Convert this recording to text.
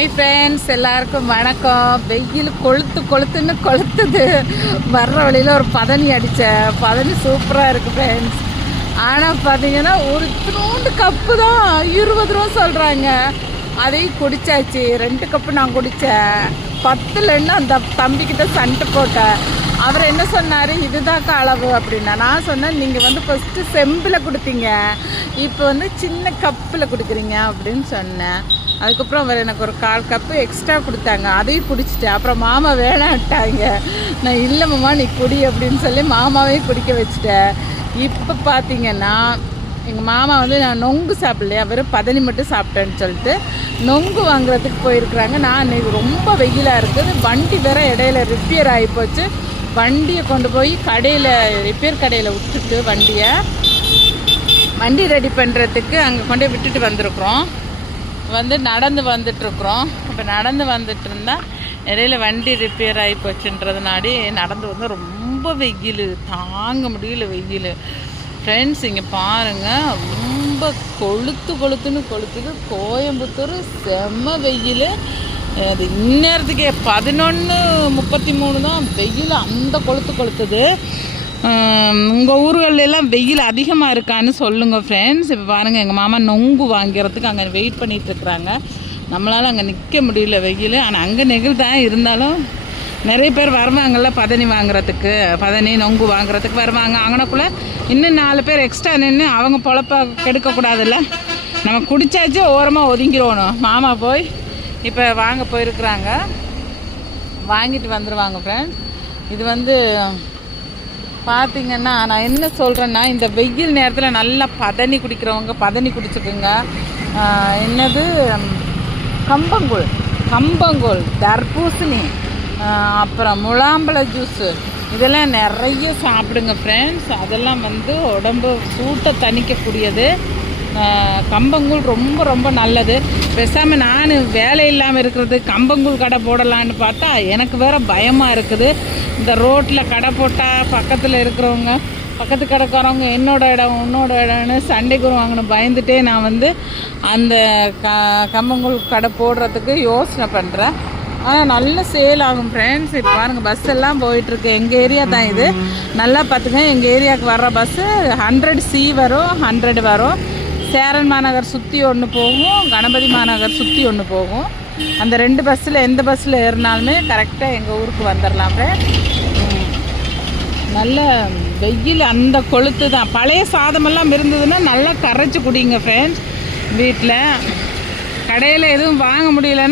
Hi friends, எல்லாருக்கும் வணக்கம். வெயில் கொளுத்துன்னு கொளுத்துது. வர்ற வழியில் ஒரு பதனி அடித்தேன். பதனி சூப்பராக இருக்குது ஃப்ரெண்ட்ஸ். ஆனால் பார்த்தீங்கன்னா ஒரு இத்தினோண்டு கப்பு தான் 20 ரூபா சொல்கிறாங்க. அதையும் குடித்தாச்சு. 2 கப்பு நான் குடித்தேன். 10லன்னு அந்த தம்பிக்கிட்ட சண்டை போட்டேன். அவர் என்ன சொன்னார், இதுதாக்கா அளவு அப்படின்னா. நான் சொன்னேன், நீங்கள் ஃபஸ்ட்டு செம்பில் கொடுத்தீங்க, இப்போ சின்ன கப்பில் கொடுக்குறீங்க அப்படின்னு சொன்னேன். அதுக்கப்புறம் அவர் எனக்கு ஒரு 1/4 கப்பு எக்ஸ்ட்ரா கொடுத்தாங்க. அதையும் குடிச்சிட்டேன். அப்புறம் மாமா வேணான்ட்டாங்க. நான் இல்லை மாமா நீ குடி அப்படின்னு சொல்லி மாமாவையும் குடிக்க வச்சுட்டேன். இப்போ பார்த்தீங்கன்னா எங்கள் மாமா நான் நொங்கு சாப்பிட்லையா, வெறும் பதனி மட்டும் சாப்பிட்டேன்னு சொல்லிட்டு நொங்கு வாங்குறதுக்கு போயிருக்கிறாங்க. நான் இன்றைக்கி ரொம்ப வெயிலாக இருக்குது. வண்டி வேற இடையில ரிப்பேர் ஆகிப்போச்சு. வண்டியை கொண்டு போய் ரிப்பேர் கடையில் விட்டுட்டு வண்டி ரெடி பண்ணுறதுக்கு அங்கே கொண்டு போய் விட்டுட்டு வந்திருக்குறோம். நடந்து வந்துட்டுருக்குறோம். இப்போ நடந்து வந்துட்டு இருந்தால் இடையில வண்டி ரிப்பேர் ஆகி போச்சுன்றதுனாடி நடந்து ரொம்ப வெயில், தாங்க முடியல வெயில் ஃப்ரெண்ட்ஸ். இங்கே பாருங்கள், ரொம்ப கொளுத்துன்னு கொளுத்துது. கோயம்புத்தூர் செம்ம வெயில். அது இந்நேரத்துக்கே 11:33 தான் வெயில். அந்த கொளுத்துது. உங்கள் ஊர்களெல்லாம் வெயில் அதிகமாக இருக்கான்னு சொல்லுங்கள் ஃப்ரெண்ட்ஸ். இப்போ பாருங்கள், எங்கள் மாமா நொங்கு வாங்கிறதுக்கு அங்கே வெயிட் பண்ணிகிட்ருக்குறாங்க. நம்மளால் அங்கே நிற்க முடியல வெயில். ஆனால் அங்கே நெகிழ் தான் இருந்தாலும் நிறைய பேர் வருவாங்கள்ல பதனி வாங்குறதுக்கு, பதனி நொங்கு வாங்குறதுக்கு வருவாங்க. அங்கனக்குள்ளே இன்னும் 4 பேர் எக்ஸ்ட்ரா நின்று அவங்க பொழப்ப கெடுக்கக்கூடாதுல்ல. நம்ம குடித்தாச்சு ஓரமாக ஒதுங்கிடணும். மாமா போய் இப்போ வாங்க போயிருக்கிறாங்க. வாங்கிட்டு வந்துடுவாங்க ஃப்ரெண்ட்ஸ். இது பார்த்திங்கன்னா நான் என்ன சொல்கிறேன்னா, இந்த வெயில் நேரத்தில் நல்லா பதனி குடிக்கிறவங்க பதனி குடிச்சுக்குங்க. என்னது கம்பங்கூழ், தர்பூசணி, அப்புறம் முலாம்பழ ஜூஸு, இதெல்லாம் நிறைய சாப்பிடுங்க ஃப்ரெண்ட்ஸ். அதெல்லாம் உடம்பு சூட்டை தணிக்கக்கூடியது. கம்பங்கூழ் ரொம்ப ரொம்ப நல்லது. பேசாமல் நான் வேலை இல்லாமல் இருக்கிறது கம்பங்கூழ் கடை போடலான்னு பார்த்தா எனக்கு வேறு பயமாக இருக்குது. இந்த ரோட்டில் கடை போட்டால் பக்கத்தில் இருக்கிறவங்க, பக்கத்து கடைக்காரவங்க என்னோட இடம் உன்னோட இடம்னு சண்டைக்கு வாங்கணும் பயந்துட்டே நான் அந்த கம்பங்கூழ் கடை போடுறதுக்கு யோசனை பண்ணுறேன். ஆனால் நல்ல சேல் ஆகும் ஃப்ரெண்ட்ஸ். இப்போ பாருங்கள், பஸ் எல்லாம் போயிட்டுருக்கு. எங்கள் ஏரியா தான் இது. நல்லா பார்த்துங்க, எங்கள் ஏரியாவுக்கு வர்ற பஸ்ஸு 100C வரும், 100 வரும். சேரன் மாநகர் சுற்றி ஒன்று போகும், கணபதி மாநகர் சுற்றி ஒன்று போகும். அந்த 2 பஸ்ஸில் எந்த பஸ்ஸில் ஏறினாலுமே கரெக்டாக எங்கள் ஊருக்கு வந்துடலாம் ஃப்ரெண்ட்ஸ். நல்ல வெயில் அந்த கொளுத்து தான். பழைய சாதமெல்லாம் இருந்ததுன்னா நல்லா கரைச்சி குடிங்க ஃப்ரெண்ட்ஸ். வீட்டில் கடையில் எதுவும் வாங்க முடியலன்னா